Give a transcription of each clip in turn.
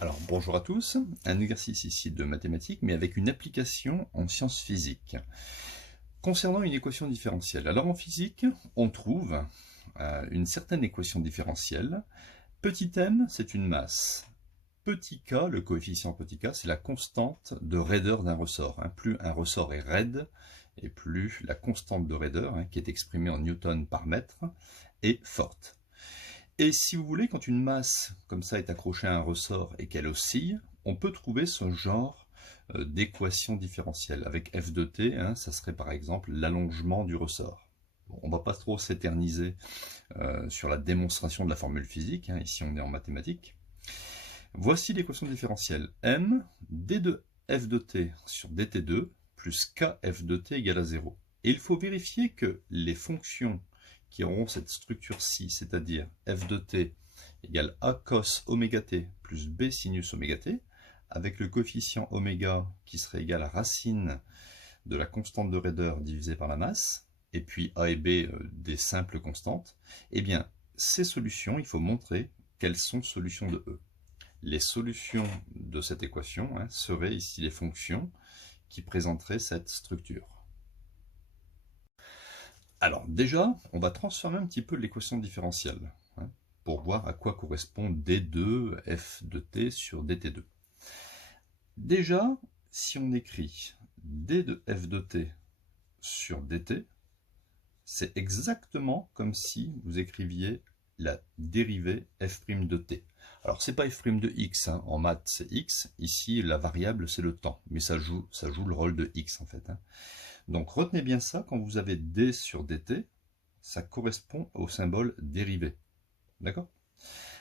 Alors bonjour à tous, un exercice ici de mathématiques mais avec une application en sciences physiques. Concernant une équation différentielle, alors en physique on trouve une certaine équation différentielle. Petit m c'est une masse, petit k, le coefficient petit k, c'est la constante de raideur d'un ressort. Plus un ressort est raide et plus la constante de raideur, qui est exprimée en newton par mètre, est forte. Et si vous voulez, quand une masse comme ça est accrochée à un ressort et qu'elle oscille, on peut trouver ce genre d'équation différentielle. Avec f de t, ça serait par exemple l'allongement du ressort. Bon, on ne va pas trop s'éterniser sur la démonstration de la formule physique, ici on est en mathématiques. Voici l'équation différentielle. M d de f de t sur dt2 plus kf de t égale à 0. Et il faut vérifier que les fonctions qui auront cette structure-ci, c'est-à-dire f de t égale a cos oméga t plus b sinus oméga t, avec le coefficient oméga qui serait égal à racine de la constante de raideur divisée par la masse, et puis a et b des simples constantes, eh bien, ces solutions, il faut montrer qu'elles sont solutions de E. Les solutions de cette équation seraient ici les fonctions qui présenteraient cette structure. Alors déjà, on va transformer un petit peu l'équation différentielle pour voir à quoi correspond d2 f de t sur dt2. Déjà, si on écrit d de f de t sur dt, c'est exactement comme si vous écriviez la dérivée f' de t. Alors c'est pas f' de x, en maths c'est x, ici la variable c'est le temps, mais ça joue le rôle de x en fait. Donc retenez bien ça, quand vous avez d sur dt, ça correspond au symbole dérivé. D'accord?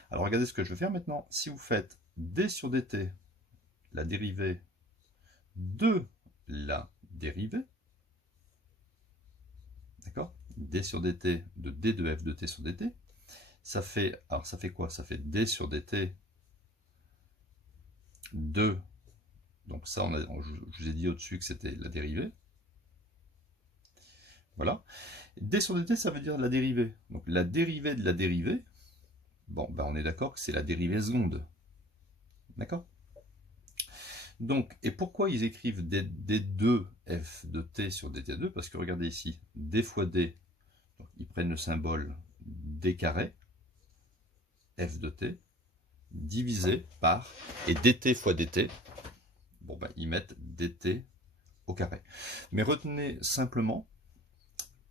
Alors regardez ce que je vais faire maintenant. Si vous faites d sur dt, la dérivée de la dérivée, d'accord? D sur dt de d de f de t sur dt, ça fait quoi? Ça fait d sur dt de, donc ça je vous ai dit au-dessus que c'était la dérivée. Voilà. D sur dt, ça veut dire la dérivée. Donc la dérivée de la dérivée, bon, ben on est d'accord que c'est la dérivée seconde. D'accord? Donc, et pourquoi ils écrivent d2 f de t sur dt2? Parce que regardez ici, d fois d, donc ils prennent le symbole d carré, f de t, divisé par, et dt fois dt, bon ben ils mettent dt au carré. Mais retenez simplement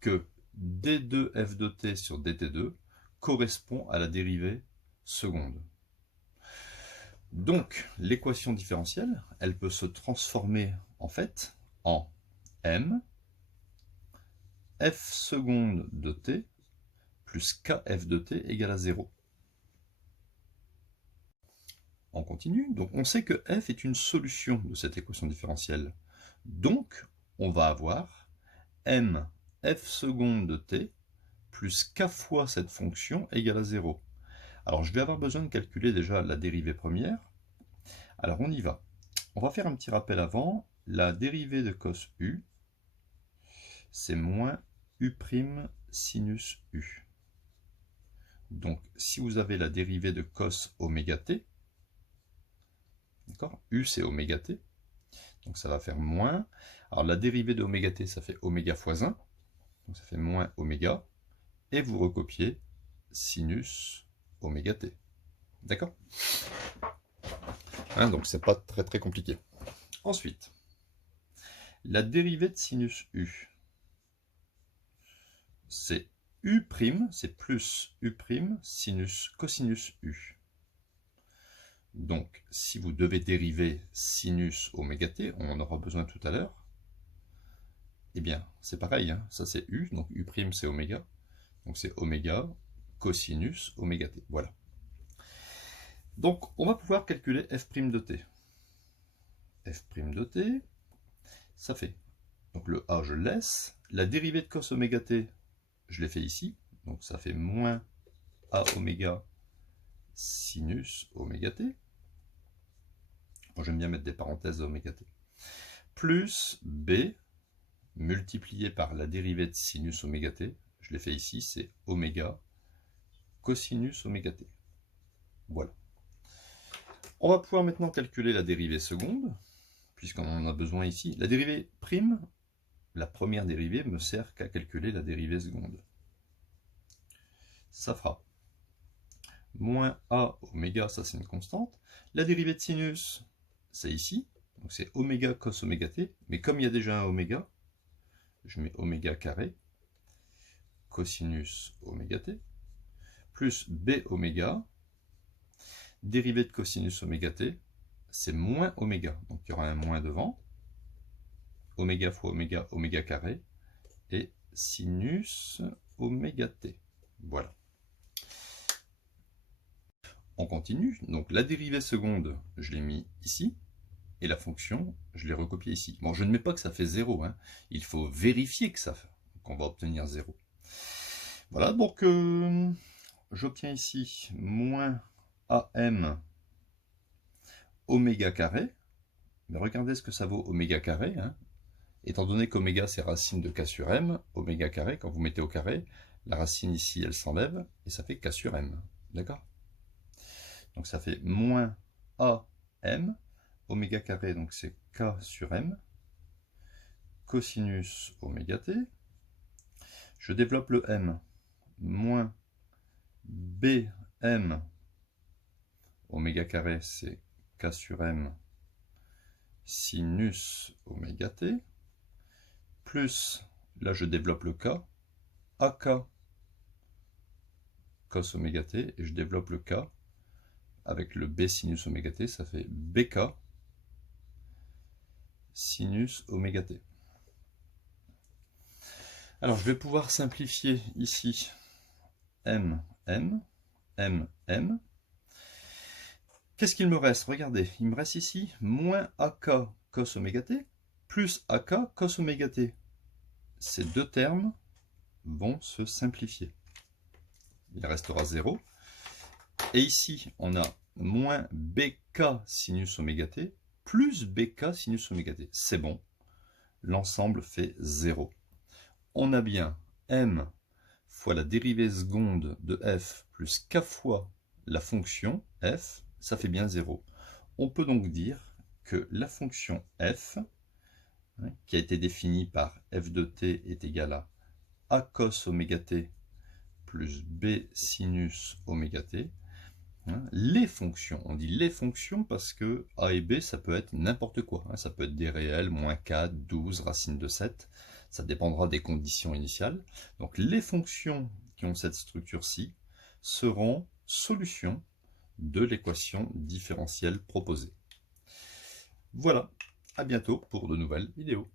que d2 f de t sur dt2 correspond à la dérivée seconde. Donc, l'équation différentielle, elle peut se transformer en fait en m f seconde de t plus kf de t égale à 0. On continue. Donc, on sait que f est une solution de cette équation différentielle. Donc, on va avoir m f seconde de t plus k fois cette fonction égale à 0. Alors, je vais avoir besoin de calculer déjà la dérivée première. Alors, on y va. On va faire un petit rappel avant. La dérivée de cos u, c'est moins u' sinus u. Donc, si vous avez la dérivée de cos oméga t, d'accord, u c'est oméga t, donc ça va faire moins. Alors, la dérivée de oméga t, ça fait oméga fois 1, donc ça fait moins oméga, et vous recopiez sinus oméga t. D'accord? Donc, c'est pas très très compliqué. Ensuite, la dérivée de sinus u, c'est u', c'est plus u' sinus cosinus u. Donc, si vous devez dériver sinus oméga t, on en aura besoin tout à l'heure, eh bien, c'est pareil, ça c'est u, donc u' c'est oméga, donc c'est oméga cosinus oméga t, voilà. Donc, on va pouvoir calculer f' de t. f' de t, ça fait, donc le a je le laisse, la dérivée de cos oméga t, je l'ai fait ici, donc ça fait moins a oméga sinus oméga t. Moi j'aime bien mettre des parenthèses à oméga t. Plus b multiplié par la dérivée de sinus oméga t, je l'ai fait ici, c'est oméga cosinus oméga t. Voilà. On va pouvoir maintenant calculer la dérivée seconde, puisqu'on en a besoin ici. La dérivée prime, la première dérivée, me sert qu'à calculer la dérivée seconde. Ça fera moins a oméga, ça c'est une constante. La dérivée de sinus, c'est ici, donc c'est oméga cos oméga t, mais comme il y a déjà un oméga, je mets oméga carré, cosinus oméga t, plus b oméga, dérivée de cosinus oméga t, c'est moins oméga, donc il y aura un moins devant, oméga fois oméga, oméga carré, et sinus oméga t. Voilà. On continue, donc la dérivée seconde, je l'ai mis ici, et la fonction, je l'ai recopiée ici. Bon, je ne mets pas que ça fait 0, hein. Il faut vérifier que ça fait, qu'on va obtenir 0. Voilà, donc j'obtiens ici moins am oméga carré, mais regardez ce que ça vaut oméga carré, hein. Étant donné qu'oméga c'est racine de k sur m, oméga carré, quand vous mettez au carré, la racine ici elle s'enlève, et ça fait k sur m, d'accord? Donc ça fait moins am, oméga carré, donc c'est k sur m, cosinus oméga t, je développe le m, moins bm, oméga carré, c'est k sur m, sinus oméga t, plus, là je développe le k, ak cos oméga t, et je développe le k, avec le b sinus oméga t, ça fait bk sinus oméga t. Alors je vais pouvoir simplifier ici m. Qu'est-ce qu'il me reste? Regardez, il me reste ici moins ak cos oméga t plus ak cos oméga t. Ces deux termes vont se simplifier. Il restera 0. Et ici, on a moins bk sinus oméga t plus bk sinus oméga t. C'est bon. L'ensemble fait 0. On a bien m fois la dérivée seconde de f plus k fois la fonction f, ça fait bien 0. On peut donc dire que la fonction f, qui a été définie par f de t est égal à a cos oméga t plus b sinus oméga t, les fonctions, on dit les fonctions parce que a et b ça peut être n'importe quoi, ça peut être des réels, moins 4, 12, racine de 7, ça dépendra des conditions initiales. Donc les fonctions qui ont cette structure-ci seront solutions de l'équation différentielle proposée. Voilà, à bientôt pour de nouvelles vidéos.